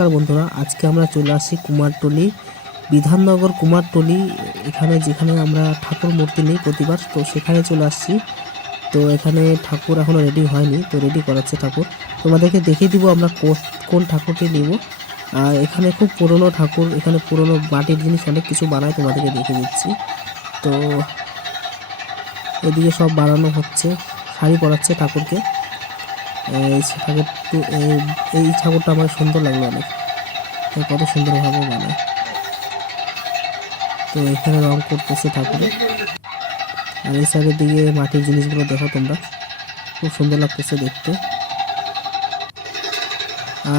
নমস্কার বন্ধুরা, আজকে আমরা চলে আসছি কুমারটলি, বিধাননগর কুমারটলি, এখানে যেখানে আমরা ঠাকুর মূর্তি নেই প্রতিবার, তো সেখানে চলে আসছি। তো এখানে ঠাকুর এখনও রেডি হয়নি, তো রেডি করাচ্ছে ঠাকুর। তোমাদেরকে দেখিয়ে দিব আমরা কোন ঠাকুরটি নিব। আর এখানে খুব পুরনো ঠাকুর, এখানে পুরনো মাটির জিনিস অনেক কিছু বানায় তোমাদেরকে দেখে দিচ্ছি। তো এদিকে সব বানানো হচ্ছে, শাড়ি পরাচ্ছে ঠাকুরকে। এই ঠাকুরটি এই- ঠাকুরটা আমার সুন্দর লাগল অনেক। কত সুন্দরভাবে বানায়। তো এখানে রং করতেছে ঠাকুরে আর এই সাইডের দিকে মাটির জিনিসগুলো দেখো তোমরা। খুব সুন্দর লাগতেছে দেখতে।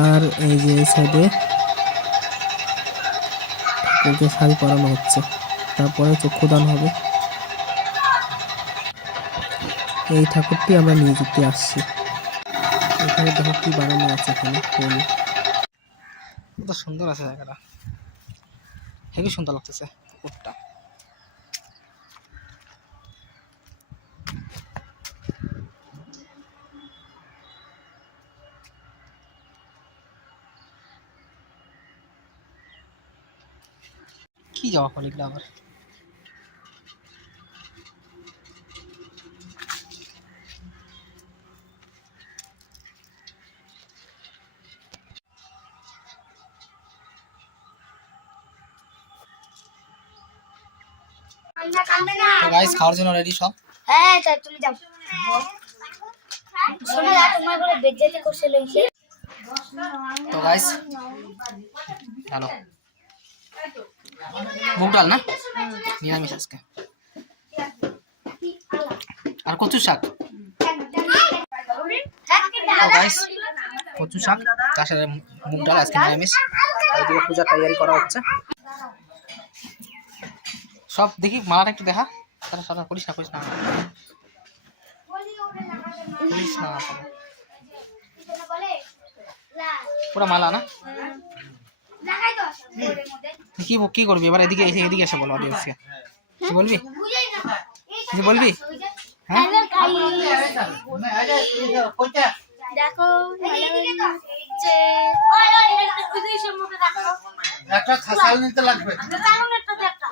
আর এই যে এই সাইডে ঠাকুরকে শাড়ি পরানো হচ্ছে। তারপরে চক্ষুদান হবে। এই ঠাকুরটি আমরা নিয়ে যেতে আসছি। এখানে দেখো কি বানানো আছে এখানে। কত সুন্দর আছে জায়গাটা। হেবি সুন্দর লাগতেছে কুকুরটা কি যাওয়া এগুলো আবার তো গাইস খাওয়ার জন্য রেডি সব? হ্যাঁ তা তুমি যাও। শোনো না তোমার ঘরে বেজ্জাতে করছে লইছে তো গাইস হ্যালো মুগ ডাল না? নিরামিষ আজকে। আর কচু শাক? গাইস কচু শাক সাথে মুগ ডাল আজকে নিরামিষ। এদিকে পূজার তৈরি করা হচ্ছে। সব দেখি মালাটা একটু দেখা। তারা সারা করিস না করিস না। করিস না। পুরো মালা না? কি কি করবি? এবার এদিকে এসে এদিকে এসে বলো অডিয়েন্সকে কি। বলবি? কিছু বলবি? হ্যাঁ? দেখো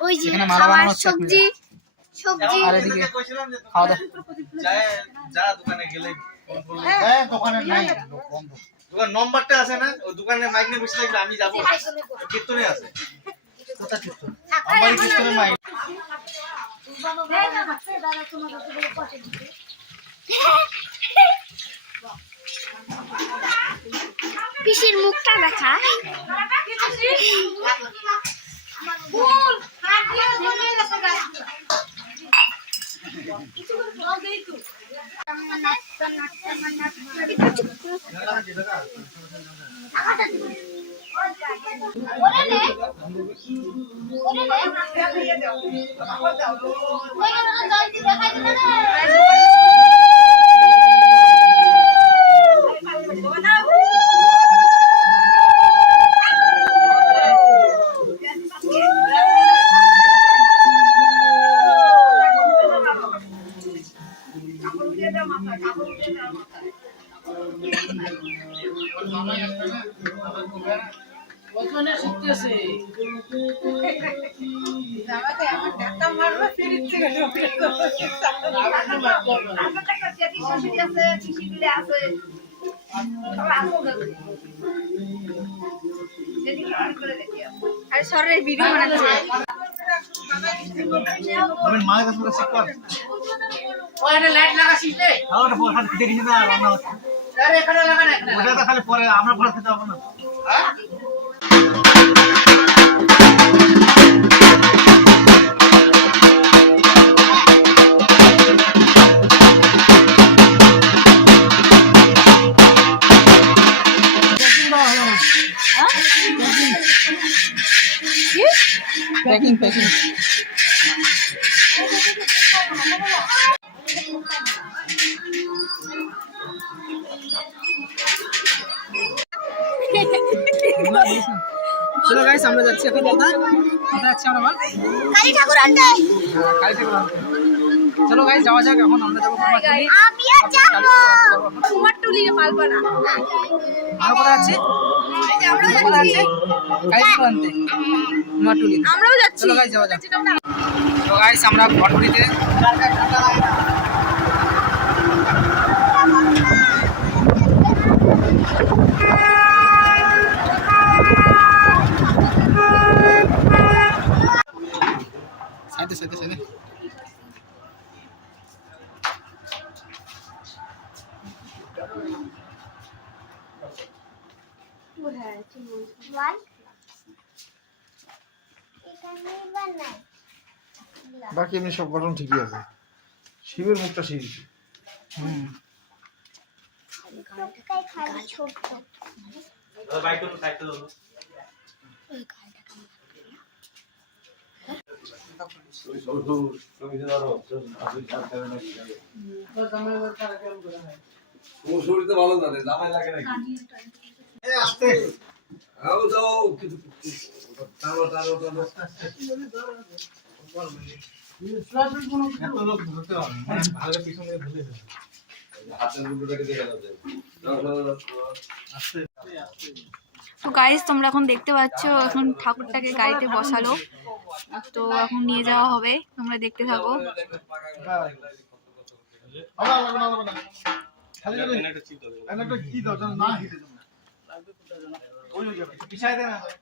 ওই যে এখানে মালা বানানো খাবার হচ্ছে এক সবজি সবজি আর এদিকে খাওয়া দাওয়া যা দোকানে গেলে হ্যাঁ দোকানে নাই দোকান নম্বরটা আছে না? ওই দোকানে মাইক নিয়ে বসে থাকলে আমি যাব। কীর্তনে আছে। কোথায় কীর্তন। আমার কীর্তনে মাইক। পিসির মুখটা দেখা। ওরে নে ওরে নে আরে সরের ভিডিও বানাচ্ছে আমি মায়ের কাছে চেক কর ওখানে লাইট লাগাছিস রে ওটা ওখানে দেখিস না রান্না হচ্ছে আরে এখানে লাগা না ওটা তো খালি পরে আমরা পরে খেতে হবে না। হ্যাঁ? Packing packing. চলো গাইস আমরা যাচ্ছি এখন কোথায়? কোথায় যাচ্ছি আমরা কালী ঠাকুর আনতে। কালী ঠাকুর আনতে। চলো গাইস যাওয়া যাক এখন আমরা যাব আমিও যাব। কুমারটুলি মালপাড়া আর কোথায় আছে আমরাও যাচ্ছি। আছে গাইস আনতে কুমারটুলি। আমরাও যাচ্ছি। চলো গাইস যাওয়া যাক। তো গাইস আমরা কুমারটুলিতে সাইডে সাইডে সাইডে ওয়ান এখানে বানাই বাকি এমনি সব গঠন ঠিকই আছে। শিবের মুখটা শিব হুম। ভালো জানে জামাই লাগে নাকি তো গাইস তোমরা এখন দেখতে পাচ্ছ, এখন ঠাকুরটাকে গাড়িতে বসালো। তো এখন নিয়ে যাওয়া হবে, তোমরা দেখতে থাকো। একটা পিছায় দেয় না। হয়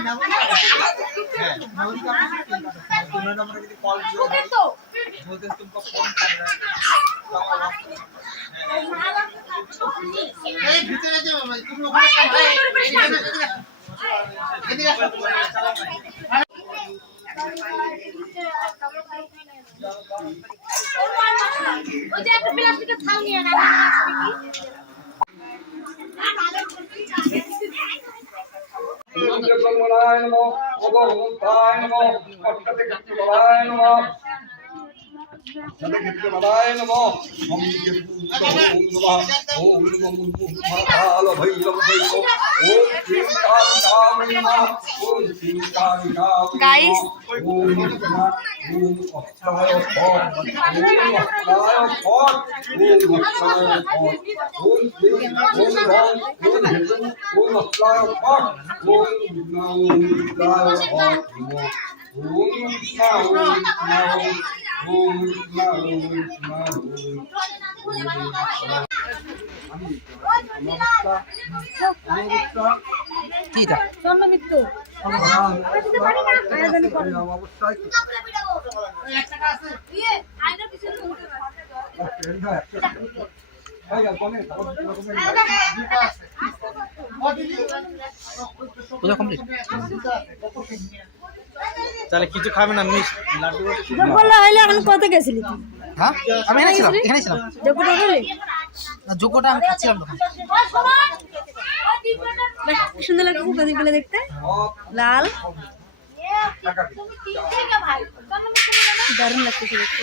হিলে ওই পিছায় দেন ওই যে একটা প্লাস্টিকের থাল নিয়ে না নমো অবহন্তায় নমো অষ্টদিক্পালায় নমো। సదగిరిమలాయ నమో ఓం ఓం నమో మహాల భైరవ భైరవ ఓం శ్రీ కాళికామణి నమః ఓం శ్రీ కాళికామణి గైస్ ఓం ఓం అక్షరాయ ఓం ఓం అక్షరాయ ఓం ఓం అక్షరాయ ఓం ఓం శ్రీ ఓం రాయ ఓం జగన్ ఓం అక్షరాయ ఓం ఓం విజ్ఞాన ఓం అక్షరాయ ఓం ఓం ఓం ఓం ఓం নমো নমো ওম নমো নমো কি এটা? অবস্থায় পূজা কমপ্লিট? তাহলে কিছু খাবে না মিস লাড্ডু বললে হইলে এখন কত গেছিলি তুই? হ্যাঁ? আমি এখানে ছিলাম এখানে ছিলাম যোগ্যটা করলি না, যোগ্যটা আমি খাচ্ছিলাম তখন সুন্দর লাগছে প্রদীপগুলো দেখতে। লাল। দারুণ লাগতেছে দেখতে।